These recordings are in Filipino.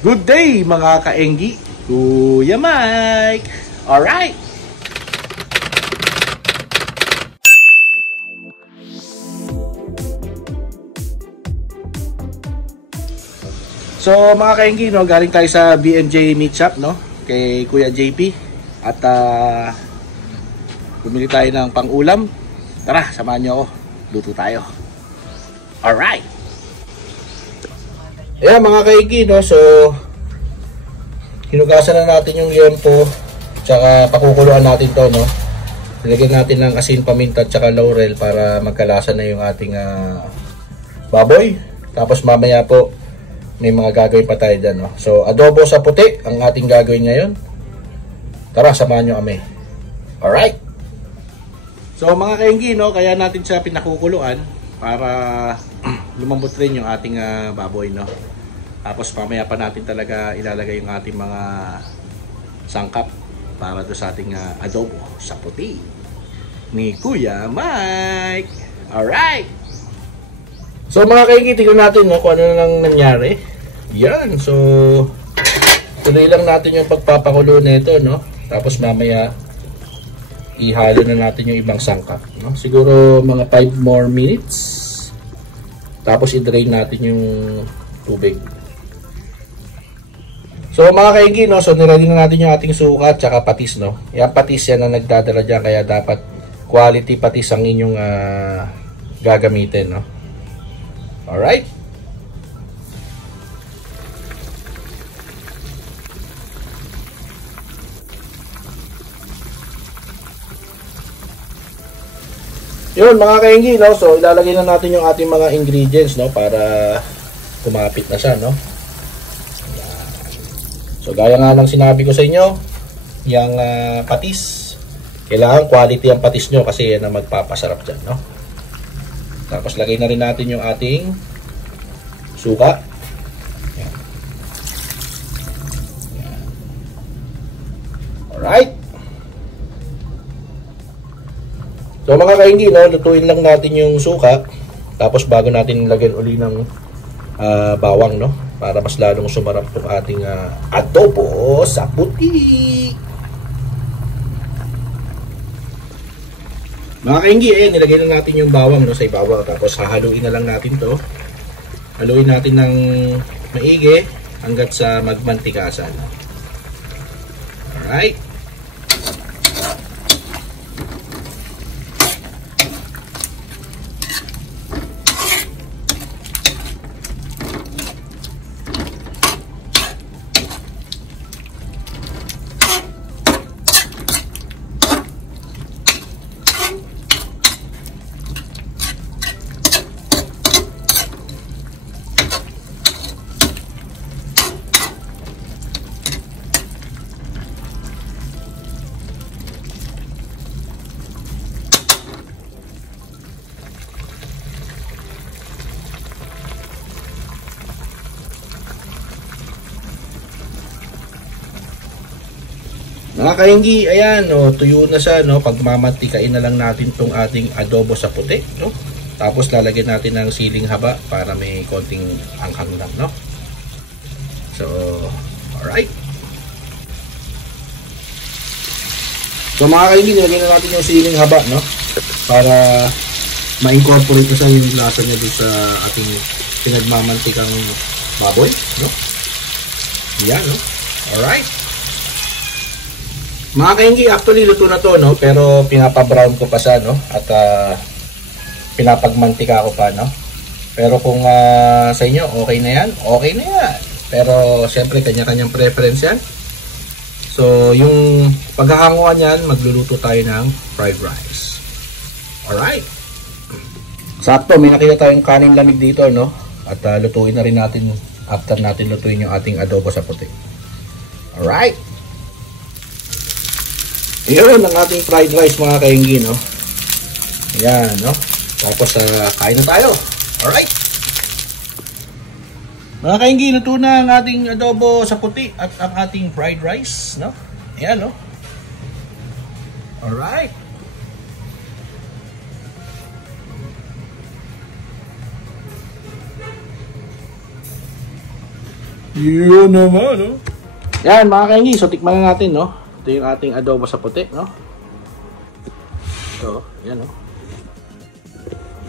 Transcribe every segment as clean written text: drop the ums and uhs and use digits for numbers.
Good day mga kaenggi, Kuya Mike. Alright. So mga kaenggi, no, galing tayo sa BMJ Meat Shop, no, kay Kuya JP. At bumili tayo ng pang-ulam. Tara, samahan nyo ako. Luto tayo. Alright. Ayan mga kaenggi, no, so hinugasan na natin yung liempo, tsaka pakukuluan natin to, no. Nilagyan natin ng asin, paminta, tsaka laurel para magkalasa na yung ating baboy. Tapos mamaya po may mga gagawin pa tayo dyan, no? So adobo sa puti ang ating gagawin ngayon. Tara, samahan nyo kami. Alright. So mga kaenggi, no, kaya natin siya pinakukuluan para lumambot rin yung ating baboy, no. Tapos mamaya pa natin talaga ilalagay yung ating mga sangkap para do sa ating adobo sa puti ni Kuya Mike. Alright. So mga kaenggi, tignan natin, no, kung ano nang nangyari. Yan. So tuloy lang natin yung pagpapakulo nito, no. Tapos mamaya ihalo na natin yung ibang sangkap, no. Siguro mga 5 more minutes. Tapos i-drain natin yung tubig. So mga kaenggi, no, so niready na natin yung ating suka at saka patis, no. Yan patis yan ang nagdadala dyan, kaya dapat quality patis ang inyong gagamitin, no. Alright. Yun mga kaenggi, no, so ilalagay na natin yung ating mga ingredients, no, para kumapit na siya, no. So gaya nga lang sinabi ko sa inyo, yung patis, kailangan quality ang patis nyo kasi yan ang magpapasarap dyan, no. Tapos lagay na rin natin yung ating suka. Yan. Yan. Alright. So mga kaenggi, no, lutuin lang natin yung suka. Tapos bago natin lagyan uli ng bawang, no, para mas lalong sumarap itong ating adobo sa puti. Mga kaenggi, nilagay na natin yung bawang, no, sa ibabaw. Tapos hahaluin na lang natin to. Haluin natin ng maigi hanggat sa magmantikasan. Alright. Mga kaenggi, ayan, no, tuyo na siya, no. Pagmamantikain na lang natin tong ating adobo sa puti, no. Tapos lalagyan natin ng siling haba para may konting anghang lang, no. So, alright. So mga kaenggi, nilagyan na natin yung siling haba, no, para ma-incorporate na siya yung lasa niya dun sa ating pinagmamantikang baboy, no. Yan, no. Alright. Mga kaenggi, actually luto na to, no, pero pinapa-brown ko pa siya, no, at pinapagmantika ko pa, no. Pero kung sa inyo okay na yan, okay na yan. Pero siyempre kanya-kanyang preference yan. So yung paghahanguan yan, magluluto tayo ng fried rice. Alright. Sakto, may nakita tayong kanin lamig dito, no, at lutuin na rin natin after natin lutuin yung ating adobo sa puti. Alright. Yun ang ating fried rice mga kaenggi, no. Ayan, no. Tapos kain na tayo. Alright. Mga kaenggi, luto na ang ating adobo sa puti at ang ating fried rice, no. Ayan, no. Alright. Yun naman, no? Yan, mga kaingi. So, tikman na natin, no? Ito yung ating adobo sa puti, no? Ito, yan, no?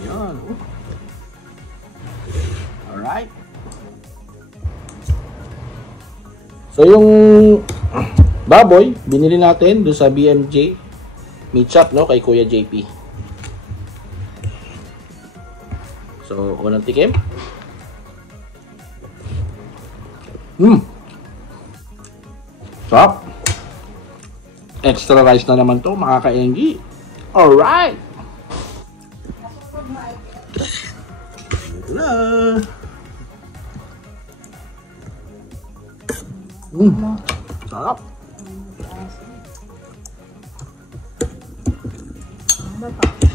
Yan, no? Alright. So, yung baboy, binili natin doon sa BMJ Meat Shop, no? Kay Kuya JP. So, unang tikim. Sarap. Extra rice na naman to, mga ka-engi. Alright. Sarap. Bata.